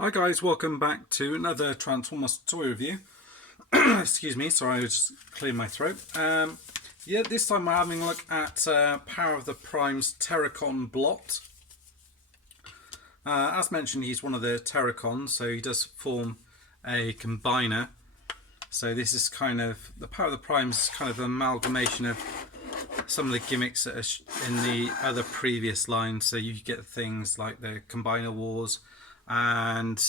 Hi guys, welcome back to another Transformers toy review. Excuse me, sorry, I was just clearing my throat. Yeah, this time we're having a look at Power of the Prime's Terrorcon Blot. As mentioned, he's one of the Terrorcons, so he does form a combiner. So this is kind of, the Power of the Prime's kind of an amalgamation of some of the gimmicks that are in the other previous lines. So you get things like the Combiner Wars and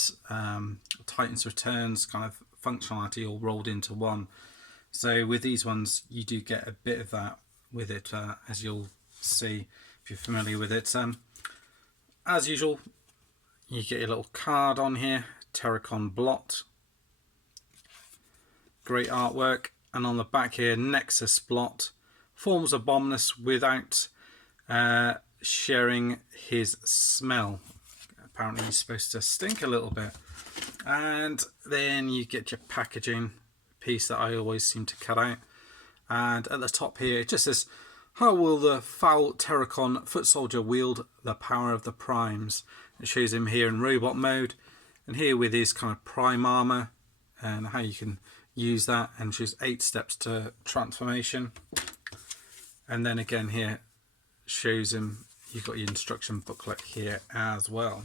Titan's Returns kind of functionality all rolled into one. So with these ones you do get a bit of that with it, as you'll see if you're familiar with it. As usual, you get your little card on here, Terrorcon Blot, great artwork, and on the back here, Nexus Blot forms Abominus without sharing his smell. Apparently he's supposed to stink a little bit. And then you get your packaging piece that I always seem to cut out. And at the top here it just says, how will the foul Terrorcon foot soldier wield the power of the primes? It shows him here in robot mode, and here with his kind of prime armor and how you can use that, and shows 8 steps to transformation. And then again here shows him, you've got your instruction booklet here as well.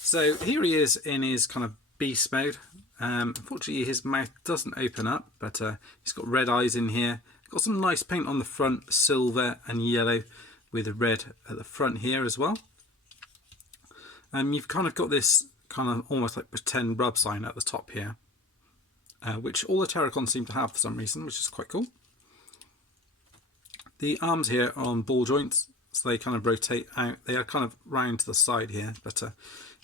So here he is in his kind of beast mode. Unfortunately his mouth doesn't open up, but he's got red eyes in here. Got some nice paint on the front, silver and yellow with the red at the front here as well. You've kind of got this kind of almost like pretend rub sign at the top here, which all the Terrorcons seem to have for some reason, which is quite cool. The arms here are on ball joints, so they kind of rotate out. They are kind of round to the side here, but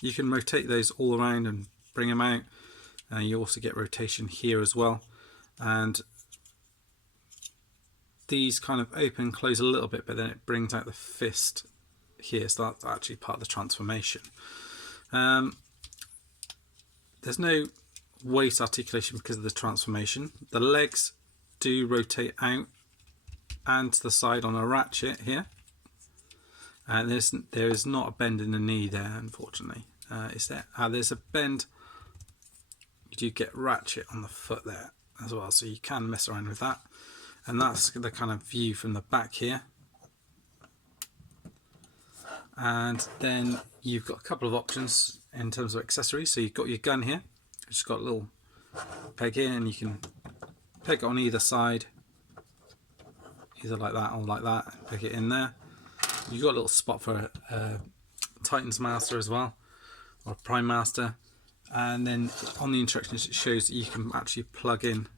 you can rotate those all around and bring them out. You also get rotation here as well, and these kind of open close a little bit, but then it brings out the fist here, so that's actually part of the transformation. There's no waist articulation because of the transformation. The legs do rotate out and to the side on a ratchet here, and there is not a bend in the knee there, unfortunately. Is there? There's a bend. You do get ratchet on the foot there as well, so you can mess around with that. And that's the kind of view from the back here. And then you've got a couple of options in terms of accessories. So you've got your gun here, which has got a little peg here, and you can peg it on either side, either like that or like that, and peg it in there. You've got a little spot for a Titan's Master as well, or a Prime Master. And then on the instructions it shows that you can actually plug in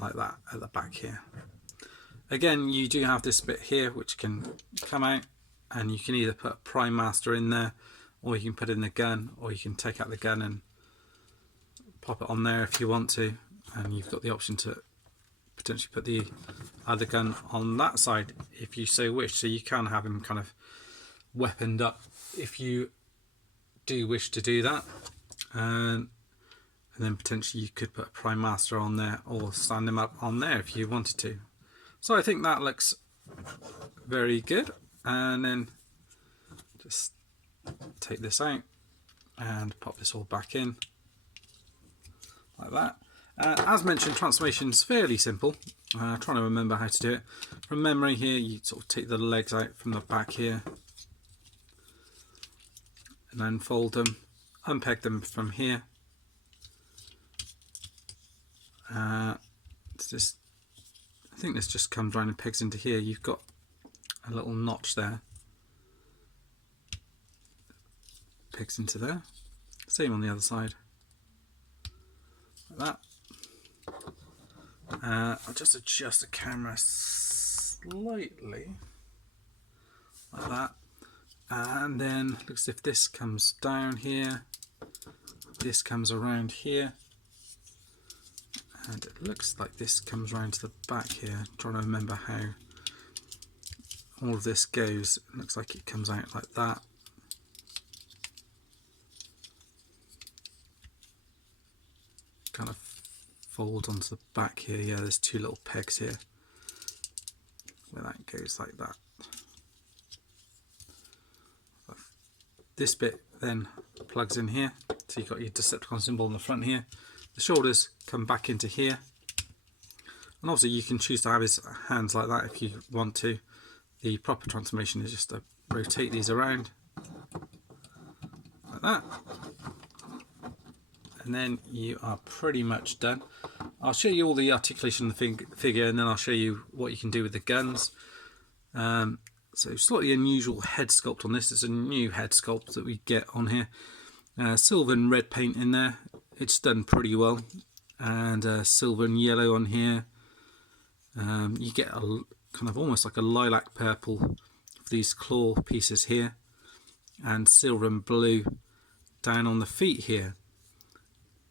like that at the back here. Again, you do have this bit here which can come out, and you can either put a Prime Master in there, or you can put in the gun, or you can take out the gun and pop it on there if you want to. And you've got the option to potentially put the other gun on that side if you so wish, so you can have him kind of weaponed up if you do wish to do that. And then potentially you could put a Prime Master on there, or stand him up on there if you wanted to. So I think that looks very good. And then just take this out and pop this all back in like that. As mentioned, transformation is fairly simple. Trying to remember how to do it from memory here. You sort of take the legs out from the back here and then fold them, unpeg them from here. It's just, I think this just comes round and pegs into here. You've got a little notch there, pegs into there. Same on the other side, like that. I'll just adjust the camera slightly like that, and then looks as if this comes down here, this comes around here, and it looks like this comes round to the back here. I'm trying to remember how all of this goes. It looks like it comes out like that. Kind of fold onto the back here. Yeah, there's 2 little pegs here where that goes like that. this bit then plugs in here, so you've got your Decepticon symbol on the front here. The shoulders come back into here, and obviously you can choose to have his hands like that if you want to. The proper transformation is just to rotate these around like that, and then you are pretty much done. I'll show you all the articulation of the figure, and then I'll show you what you can do with the guns. So slightly unusual head sculpt on this. It's a new head sculpt that we get on here. Silver and red paint in there. It's done pretty well. And silver and yellow on here. You get a kind of almost like a lilac purple for these claw pieces here. And silver and blue down on the feet here.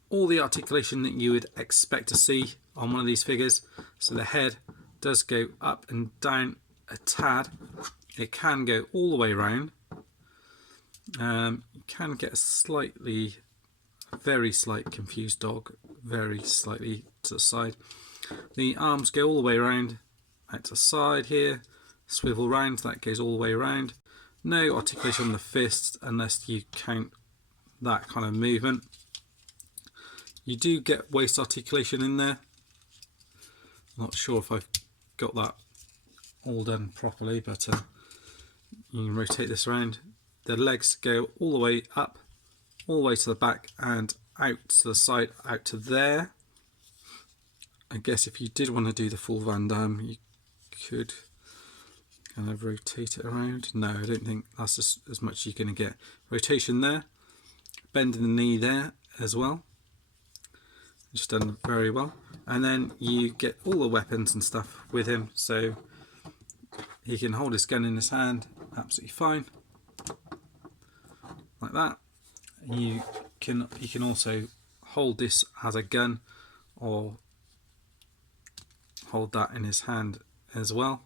All the articulation that you would expect to see on one of these figures. So the head does go up and down a tad. It can go all the way around. You can get a very slight confused dog, very slightly to the side. The arms go all the way around, out to the side here, swivel round, that goes all the way around. No articulation on the fists unless you count that kind of movement. You do get waist articulation in there. I'm not sure if I've got that all done properly, but you can rotate this around. The legs go all the way up, all the way to the back and out to the side, out to there. I guess if you did want to do the full Van Damme, you could kind of rotate it around. No, I don't think that's as much you're going to get. Rotation there, bending the knee there as well. Just done very well. And then you get all the weapons and stuff with him, so he can hold his gun in his hand absolutely fine, like that. You can also hold this as a gun, or hold that in his hand as well,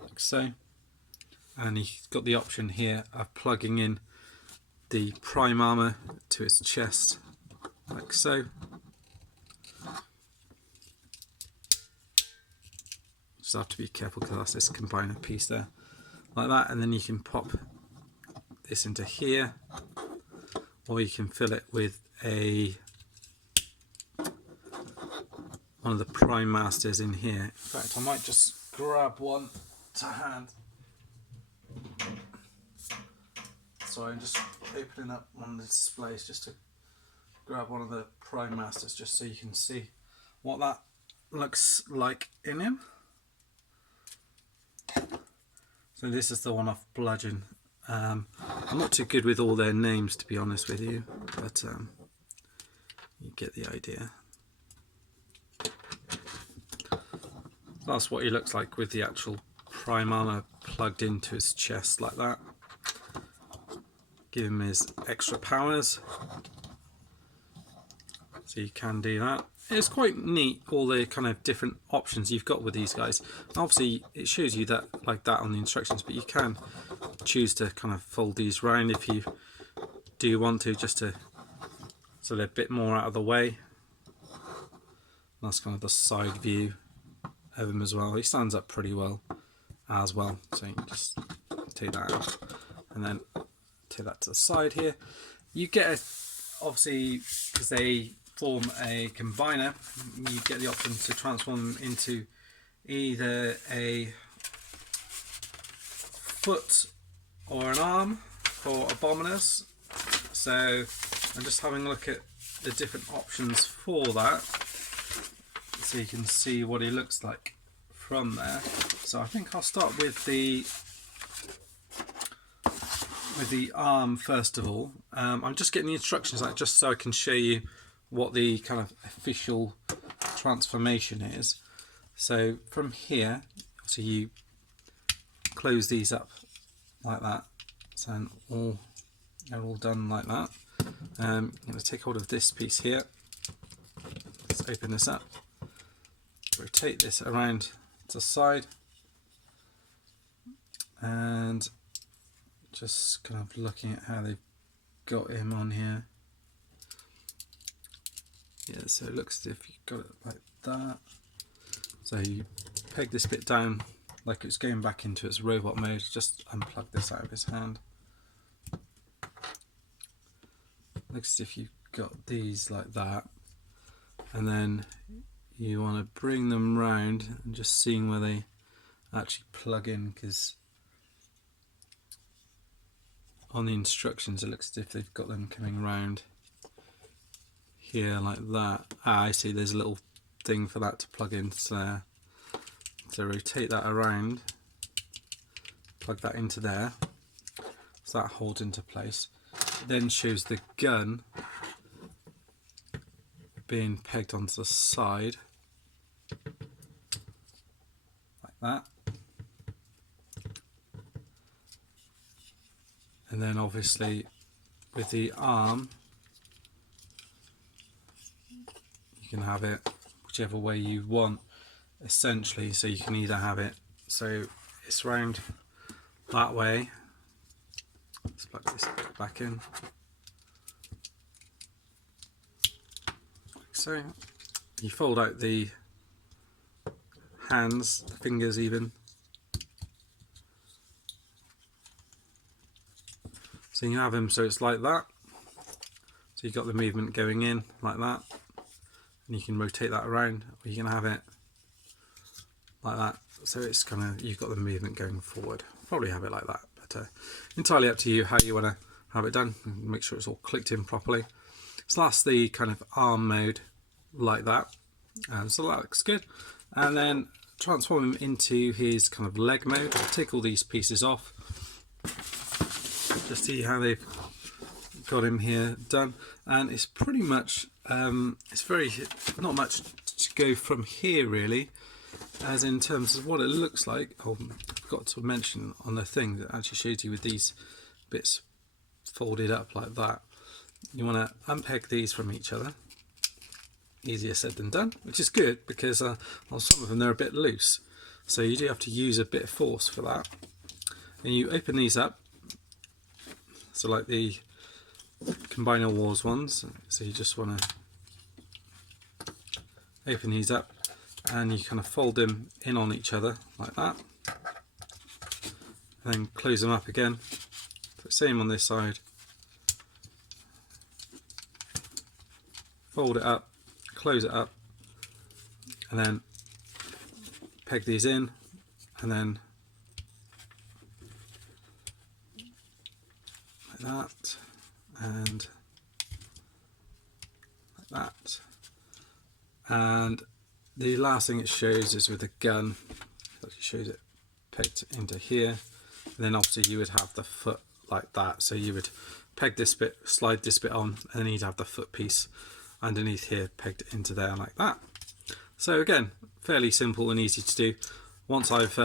like so. And he's got the option here of plugging in the prime armor to his chest, like so. Just have to be careful because that's this combiner piece there, like that. And then you can pop this into here, or you can fill it with one of the Prime Masters in here. In fact, I might just grab one to hand. So I'm just opening up one of the displays just to grab one of the Prime Masters, just so you can see what that looks like in him. So this is the one off Bludgeon. I'm not too good with all their names, to be honest with you, but you get the idea. That's what he looks like with the actual prime armor plugged into his chest like that. Give him his extra powers, so you can do that. It's quite neat, all the kind of different options you've got with these guys. Obviously it shows you that like that on the instructions, but you can choose to kind of fold these round if you do want to, just to so they're a bit more out of the way. That's kind of the side view of him as well. He stands up pretty well as well, so you can just take that out and then take that to the side here. You get obviously, because they form a combiner, you get the option to transform them into either a foot or an arm for Abominus. So I'm just having a look at the different options for that, so you can see what he looks like from there. So I think I'll start with the arm first of all. I'm just getting the instructions out just so I can show you what the kind of official transformation is. So from here, so you close these up like that, so they're all done like that. I'm going to take hold of this piece here. Let's open this up, rotate this around to the side, and just kind of looking at how they've got him on here. Yeah, so it looks as if you've got it like that. So you peg this bit down like it's going back into its robot mode. Just unplug this out of his hand looks as if you've got these like that, and then you want to bring them round and just seeing where they actually plug in, because on the instructions it looks as if they've got them coming round here like that. I see, there's a little thing for that to plug into there. So rotate that around, plug that into there, so that holds into place. It then shows the gun being pegged onto the side like that, and then obviously with the arm you can have it whichever way you want, essentially. So you can either have it so it's round that way. Let's plug this back in like so. You fold out the hands, the fingers even, so you can have them so it's like that, so you've got the movement going in like that, and you can rotate that around, or you can have it like that, so it's kind of, you've got the movement going forward. Probably have it like that, but entirely up to you how you want to have it done. Make sure it's all clicked in properly. So that's the kind of arm mode like that, so that looks good. And then transform him into his kind of leg mode. I'll take all these pieces off just see how they've got him here done, and it's pretty much it's very not much to go from here really, as in terms of what it looks like. Oh, I forgot to mention on the thing that actually shows you with these bits folded up like that, you want to unpeg these from each other. Easier said than done, which is good, because on some of them they're a bit loose, so you do have to use a bit of force for that. And you open these up, so like the Combiner Wars ones, so you just want to open these up and you kind of fold them in on each other like that, and then close them up again. So same on this side, fold it up, close it up, and then peg these in, and then like that, and like that. And the last thing it shows is with the gun, it shows it pegged into here, and then obviously you would have the foot like that, so you would peg this bit, slide this bit on, and then you'd have the foot piece underneath here pegged into there like that. So again, fairly simple and easy to do. Once I've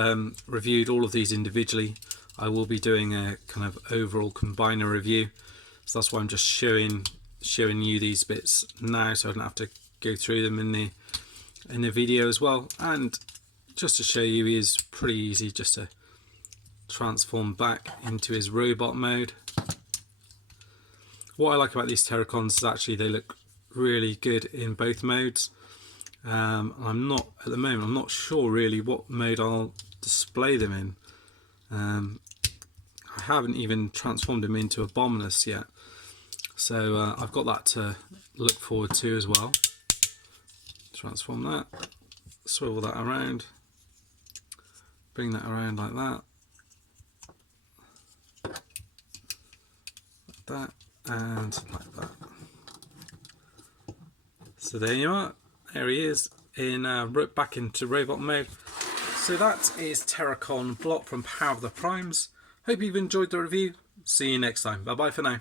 reviewed all of these individually, I will be doing a kind of overall combiner review, so that's why I'm just showing you these bits now, so I don't have to go through them in the video as well. And just to show you, he is pretty easy just to transform back into his robot mode. What I like about these Terrorcons is actually they look really good in both modes. I'm not at the moment, I'm not sure really what mode I'll display them in. I haven't even transformed him into Abominus yet, so I've got that to look forward to as well. Transform that, swivel that around, bring that around like that, and like that. So there you are, there he is in back into robot mode. So that is Terrorcon Blot from Power of the Primes. Hope you've enjoyed the review. See you next time. Bye bye for now.